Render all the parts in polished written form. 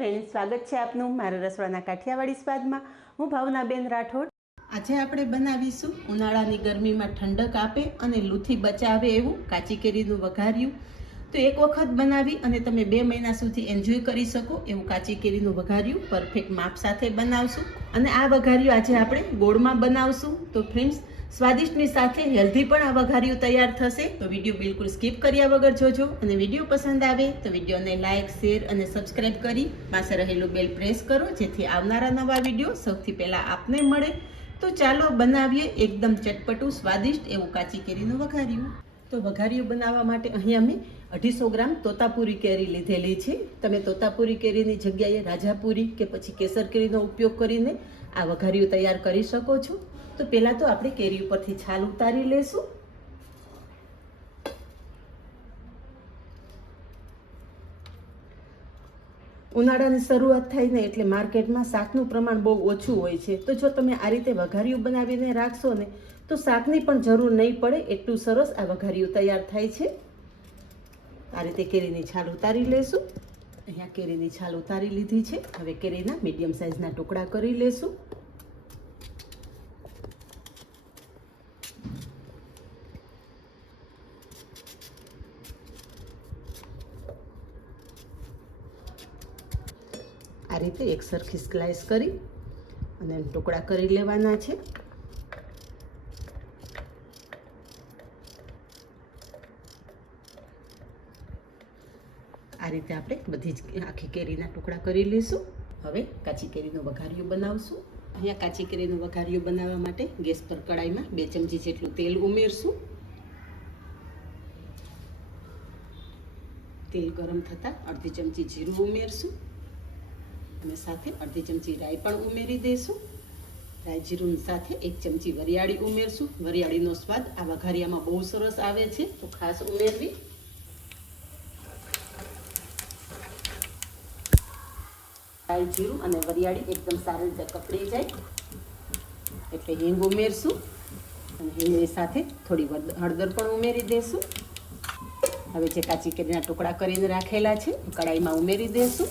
Friends, સ્વાગત છે આપનું મારા રસોડાના કાઠિયાવાડી સ્વાદમાં. હું ભાવનાબેન રાઠોડ. આજે આપણે બનાવીશું ઉનાળાની ગરમીમાં ઠંડક આપે અને લૂથી બચાવે એવું કાચી કેરીનું વઘાર્યું. તો એક વખત બનાવી અને તમે 2 મહિના સુધી એન્જોય કરી શકો એવું કાચી કેરીનું વઘાર્યું પરફેક્ટ માપ સાથે બનાવશું. અને આ વઘાર્યું આજે આપણે ગોળમાં બનાવશું. તો ફ્રેન્ડ્સ, સ્વાદિષ્ટની સાથે હેલ્ધી પણ આ વઘાર્યું તૈયાર થશે. તો વિડીયો બિલકુલ સ્કીપ કર્યા વગર જોજો. અને વિડીયો પસંદ આવે તો વિડીયોને લાઇક, શેર અને સબસ્ક્રાઇબ કરી પાસે રહેલું બેલ પ્રેસ કરો, જેથી આવનારા નવા વિડીયો સૌથી પહેલાં આપને મળે. તો ચાલો બનાવીએ એકદમ ચટપટું સ્વાદિષ્ટ એવું કાચી કેરીનું વઘાર્યું. તો વઘાર્યું બનાવવા માટે અહીં અમે 250 ગ્રામ તોતાપુરી કેરી લીધેલી છે. તમે તોતાપુરી કેરીની જગ્યાએ રાજાપુરી કે પછી કેસર કેરીનો ઉપયોગ કરીને આ વઘાર્યું તૈયાર કરી શકો છો. તો પહેલાં તો આપણે કેરી ઉપરથી છાલ ઉતારી લેશું. ઉનાળાની શરૂઆત થાય ને એટલે માર્કેટમાં શાકનું પ્રમાણ બહુ ઓછું હોય છે. તો જો તમે આ રીતે વઘાર્યું બનાવીને રાખશો ને તો શાકની પણ જરૂર નહીં પડે, એટલું સરસ આ વઘાર્યું તૈયાર થાય છે. આ રીતે કેરીની છાલ ઉતારી લેશું. અહીંયા કેરીની છાલ ઉતારી લીધી છે. હવે કેરીના મીડિયમ સાઇઝના ટુકડા કરી લેશું. આ રીતે એક સરખી સ્લાઇસ કરી અને ટુકડા કરી લેવાના છે. આ રીતે આપણે બધી જ આખી કેરીના ટુકડા કરી લઈશું. હવે કાચી કેરીનું વઘાર્યું બનાવશું. અહીંયા કાચી કેરીનું વઘાર્યું બનાવવા માટે ગેસ પર કડાઈમાં 2 ચમચી જેટલું તેલ ઉમેરશું. તેલ ગરમ થતાં અડધી ચમચી જીરું ઉમેરશું અને સાથે અડધી ચમચી રાઈ પણ ઉમેરી દઈશું. રાઈ જીરું સાથે 1 ચમચી વરિયાળી ઉમેરશું. વરિયાળીનો સ્વાદ આ વઘારિયામાં બહુ સરસ આવે છે, તો ખાસ ઉમેરવી. રાઈ જીરું અને વરિયાળી એકદમ સારી રીતે કપડી જાય એટલે હિંગ ઉમેરશું અને હિંગની સાથે થોડી હળદર પણ ઉમેરી દઈશું. હવે જે કાચી કેરીના ટુકડા કરીને રાખેલા છે કડાઈમાં ઉમેરી દઈશું.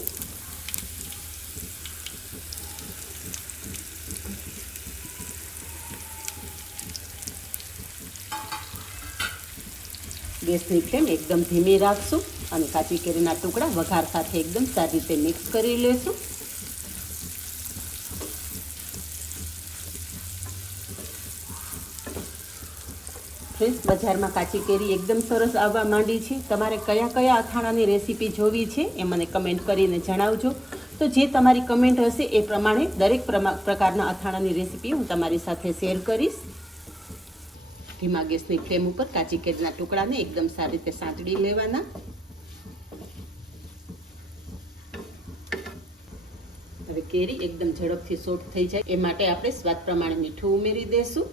ગેસની ફ્લેમ એકદમ ધીમી રાખશું અને કાચી કેરીના ટુકડા વઘાર સાથે એકદમ સારી રીતે મિક્સ કરી લેશું. ફ્રેન્ડ્સ, બજારમાં કાચી કેરી એકદમ સરસ આવવા માંડી છે. તમારે કયા કયા અથાણાની રેસીપી જોવી છે એ મને કમેન્ટ કરીને જણાવજો. તો જે તમારી કમેન્ટ હશે એ પ્રમાણે દરેક પ્રકારના અથાણાની રેસીપી હું તમારી સાથે શેર કરીશ. ધીમા ગેસની ફ્લેમ ઉપર કાચી કેરીના ટુકડાને એકદમ સારી રીતે સાંતળી લેવાના. હવે કેરી એકદમ ઝડપથી સોફ્ટ થઈ જાય એ માટે આપણે સ્વાદ પ્રમાણે મીઠું ઉમેરી દઈશું.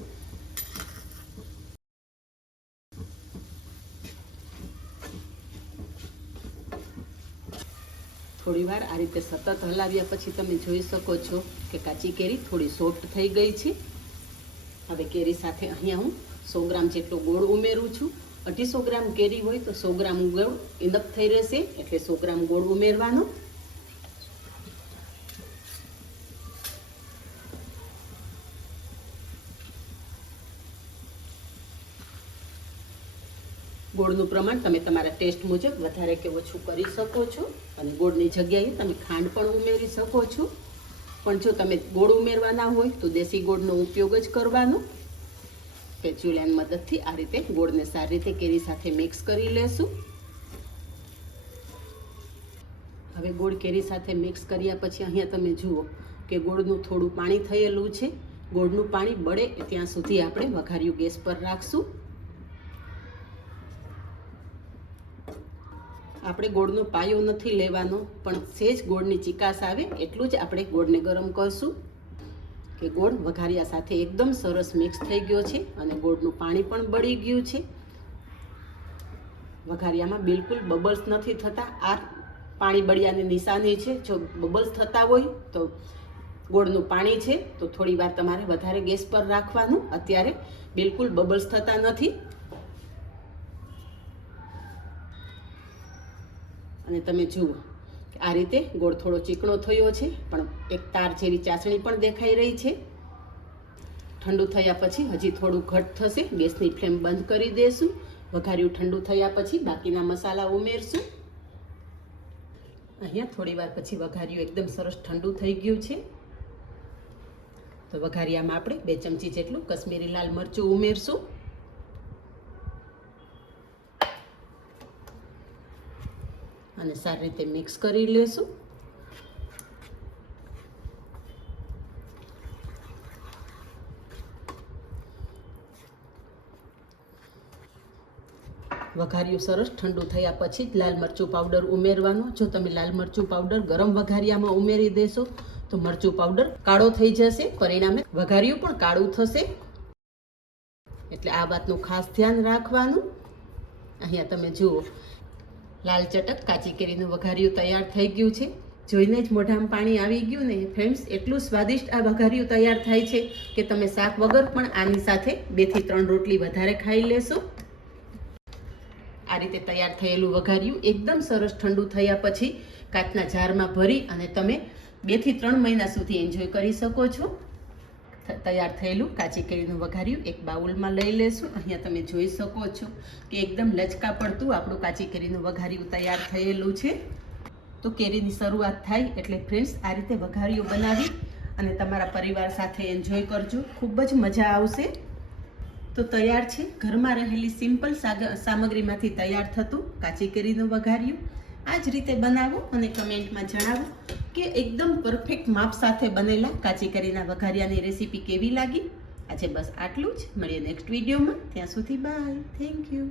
થોડીવાર આ રીતે સતત હલાવ્યા પછી તમે જોઈ શકો છો કે કાચી કેરી થોડી સોફ્ટ થઈ ગઈ છે. હવે કેરી સાથે અહીંયા હું 100 ગ્રામ જેટલો ગોળ ઉમેરું છું. 250 ગ્રામ કેરી હોય તો 100 ગ્રામ ગોળ ઇનફ થઈ રહેશે, એટલે 100 ગ્રામ ગોળ ઉમેરવાનો. ગોળનું પ્રમાણ તમે તમારા ટેસ્ટ મુજબ વધારે કે ઓછું કરી શકો છો અને ગોળની જગ્યાએ તમે ખાંડ પણ ઉમેરી શકો છો. પણ જો તમે ગોળ ઉમેરવાના હોય તો દેશી ગોળનો ઉપયોગ જ કરવાનો. સ્પેચ્યુલાની મદદથી આ રીતે ગોળને સારી રીતે કેરી સાથે મિક્સ કરી લેશું. હવે ગોળ કેરી સાથે મિક્સ કર્યા પછી અહીંયા તમે જુઓ કે ગોળનું થોડું પાણી થયેલું છે. ગોળનું પાણી બળે ત્યાં સુધી આપણે વઘાર્યું ગેસ પર રાખશું. આપણે ગોળનો પાયો નથી લેવાનો, પણ સહેજ ગોળની ચીકાશ આવે એટલું જ આપણે ગોળને ગરમ કરશું. કે ગોળ વઘારિયા સાથે એકદમ સરસ મિક્સ થઈ ગયો છે અને ગોળનું પાણી પણ બળી ગયું છે. વઘારિયામાં બિલકુલ બબલ્સ નથી થતા. આ પાણી બળ્યાની નિશાની છે. જો બબલ્સ થતા હોય તો ગોળનું પાણી છે તો થોડી વાર તમારે વધારે ગેસ પર રાખવાનું. અત્યારે બિલકુલ બબલ્સ થતા નથી. અને તમે જુઓ આ રીતે ગોળ થોડો ચીકણો થયો છે, પણ એક તાર જેવી ચાસણી પણ દેખાઈ રહી છે. ઠંડુ થયા પછી હજી થોડું ઘટ થશે, ગેસની ફ્લેમ બંધ કરી દેશું. વઘાર્યું ઠંડુ થયા પછી બાકીના મસાલા ઉમેરશું. અહીંયા થોડી વાર પછી વઘાર્યું એકદમ સરસ ઠંડુ થઈ ગયું છે. તો વઘારિયામાં આપણે 2 ચમચી જેટલું કશ્મીરી લાલ મરચું ઉમેરશું. અને સારી રીતે મિક્સ કરી લેશું. વઘાર્યું સરસ ઠંડુ થયા પછી જ લાલ મરચું પાવડર ઉમેરવાનો. જો તમે લાલ મરચું પાવડર ગરમ વઘારિયામાં ઉમેરી દેશો તો મરચું પાવડર કાળો થઈ જશે, પરિણામે વઘારિયું પણ કાળું થશે. એટલે આ વાતનું ખાસ ધ્યાન રાખવાનું. અહીંયા તમે જુઓ લાલ ચટક કાચી કેરીનું વઘારિયું તૈયાર થઈ ગયું છે. જોઈને જ મોઢામાં પાણી આવી ગયું ને ફ્રેન્ડ્સ. એટલું સ્વાદિષ્ટ આ વઘારિયું તૈયાર થાય છે કે તમે શાક વગર પણ આની સાથે 2 થી 3 રોટલી વધારે ખાઈ લેશો. આ રીતે તૈયાર થયેલું વઘારિયું એકદમ સરસ ઠંડુ થયા પછી કાચના જારમાં ભરી અને તમે 2 થી 3 મહિના સુધી એન્જોય કરી શકો છો. તૈયાર થયેલું કાચી કેરીનું વઘારિયું એક બાઉલમાં લઈ લેશું. અહીંયા તમે જોઈ શકો છો કે એકદમ લચકા પડતું આપણું કાચી કેરીનું વઘારિયું તૈયાર થયેલું છે. તો કેરીની શરૂઆત થાય એટલે ફ્રેન્ડ્સ આ રીતે વઘારિયું બનાવી અને તમારા પરિવાર સાથે એન્જોય કરજો, ખૂબ જ મજા આવશે. તો તૈયાર છે ઘરમાં રહેલી સિમ્પલ સામગ્રીમાંથી તૈયાર થતું કાચી કેરીનું વઘારિયું. આ જ રીતે બનાવો અને કમેન્ટમાં જણાવો કે એકદમ પરફેક્ટ માપ સાથે બનેલા કાચી કેરીના વઘારિયાની રેસીપી કેવી લાગી. આજે બસ આટલું જ. મળીએ નેક્સ્ટ વિડીયોમાં. ત્યાં સુધી બાય. Thank you.